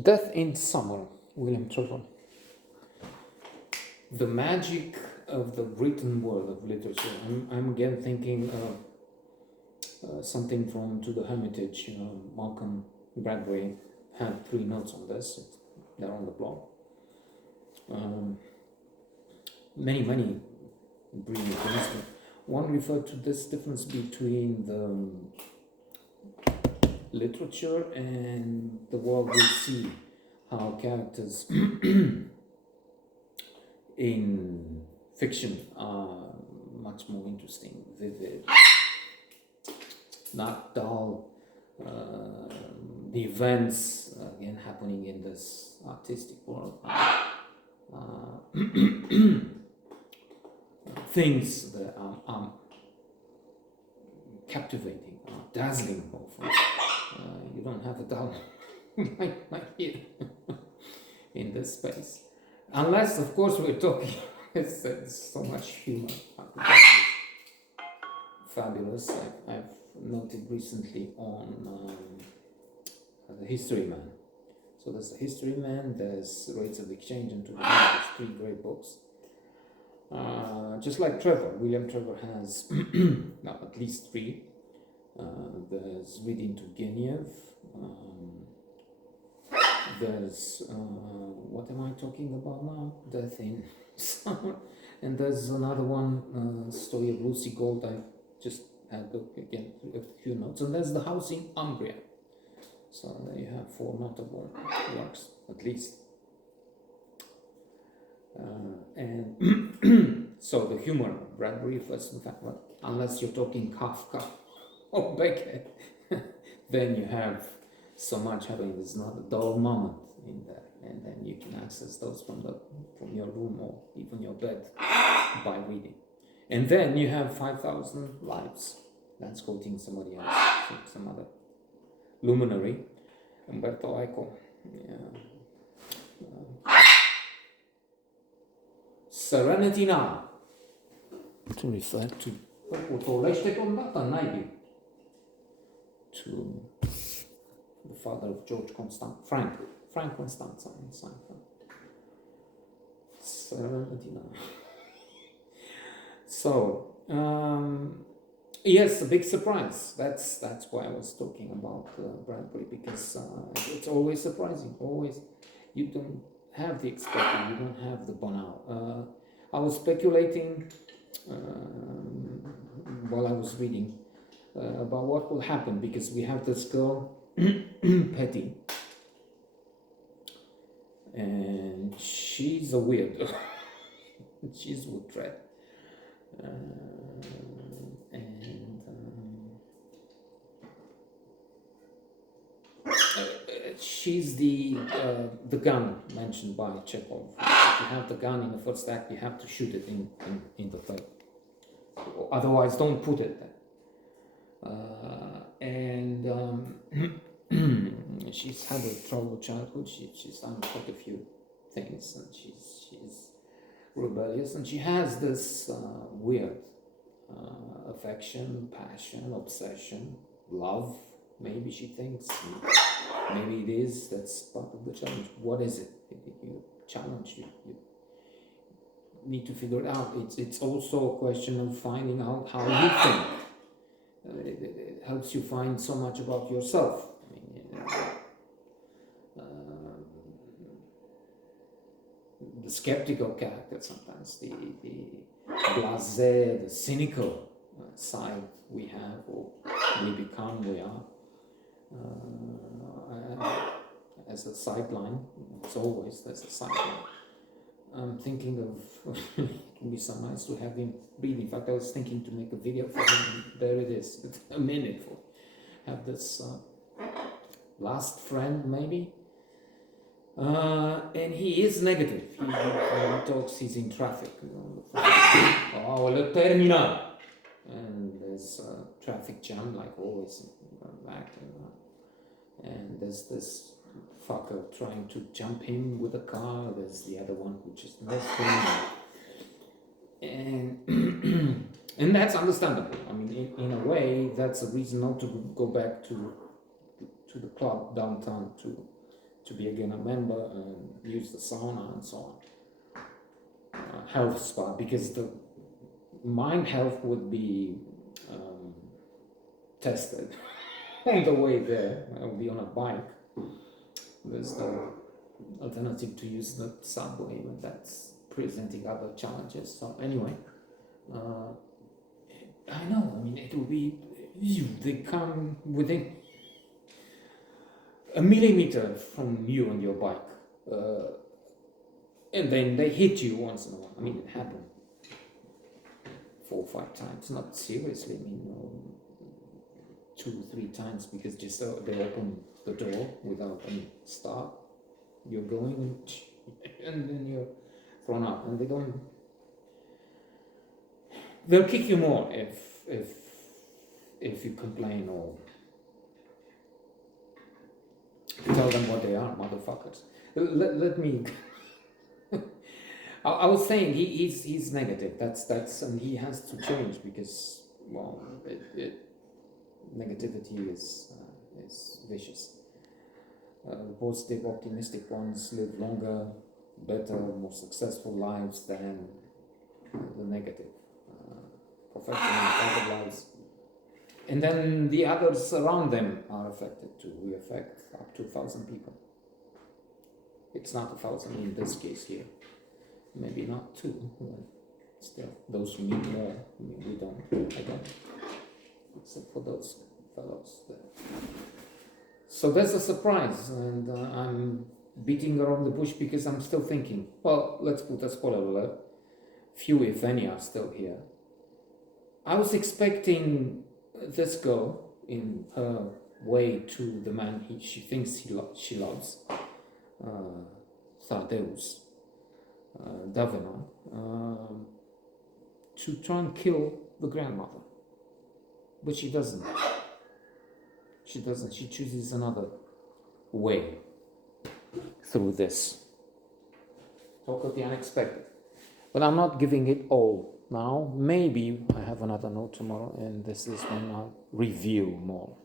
Death in Summer, William Trevor. The magic of the written word of literature. I'm again thinking something from To the Hermitage. Malcolm Bradbury had 3 notes on this. They're on the blog. Many brilliant things. One referred to this difference between the literature and the world we see, how characters in fiction are much more interesting, vivid, not dull. The events again happening in this artistic world, things that are captivating, dazzling often. You don't have a doubt like here in this space. Unless, of course, we're talking, it's so much humor. Fabulous. I've noted recently on The History Man. So there's The History Man, there's Rates of Exchange, and to the right, there's 3 great books. Just like Trevor, William Trevor has no, at least 3. There's Reading Turgenev. There's what am I talking about now? Death in Summer. And there's another one, Story of Lucy Gold. I just had again a few notes. And there's The House in Umbria. So there you have 4 notable works, at least. And so the humor, Bradbury first, in fact, well, unless you're talking Kafka or Beckett, then you have so much happening. There's not a dull moment in there, and then you can access those from your room or even your bed by reading. And then you have 5,000 Lives. That's quoting somebody else, some other luminary, Umberto Eco. Serenity Now, to refer to the father of George Frank Constanza in Seinfeld. Serenity Now. So, yes, a big surprise. That's why I was talking about Bradbury, because it's always surprising. Always, you don't have the expected, you don't have the banal. I was speculating while I was reading about what will happen, because we have this girl, Petty, and she's a weirdo. She's Woodred. She's the gun mentioned by Chekhov. If you have the gun in the first act, you have to shoot it in the third. Otherwise, don't put it there. She's had a troubled childhood. She's done quite a few things, and she's rebellious, and she has this weird affection, passion, obsession, love. Maybe she thinks, maybe it is. That's part of the challenge. What is it? You challenge. You need to figure it out. It's also a question of finding out how you think. It helps you find so much about yourself. I mean, the skeptical character sometimes, the blasé, the cynical side we have, or we become, we are. As a sideline, as always, there's a sideline. I'm thinking of, it would be so nice to have him read. In fact, I was thinking to make a video for him. There it is, a minute for have this last friend, maybe. And he is negative. He talks, he's in traffic. Oh, le terminal. And there's a traffic jam, like always, back. And there's this fucker trying to jump him with a car. There's the other one who just missed him. And that's understandable. I mean, in a way, that's a reason not to go back to the club downtown to to be again a member and use the sauna and so on. Health spa, because the mind health would be tested on the way there. I'll be on a bike. There's the alternative to use the subway, but that's presenting other challenges. So anyway, I know, I mean, it will be, they come within a millimeter from you on your bike, and then they hit you once in a while. I mean, it happened 4 or 5 times, not seriously, I mean, 2 or 3 times, because just they open the door without any start. You're going and then you're thrown out, and they'll kick you more if you complain or tell them what they are, motherfuckers. Let me. I was saying he's negative. That's and he has to change, because well, negativity is vicious. Positive, optimistic ones live longer, better, more successful lives than the negative, professional and private lives. And then the others around them are affected too. We affect up to 1,000 people. It's not 1,000 in this case here. Maybe not 2, but still, those who need more, I mean, we don't, I don't, except for those fellows there. So that's a surprise, and I'm beating around the bush because I'm still thinking, well, let's put a spoiler alert, few if any are still here. I was expecting this girl, in her way to the man she thinks she loves, Thaddeus, Davina, to try and kill the grandmother. But she doesn't. She chooses another way through this. Talk of the unexpected. But I'm not giving it all now. Maybe I have another note tomorrow, and this is when I'll review more.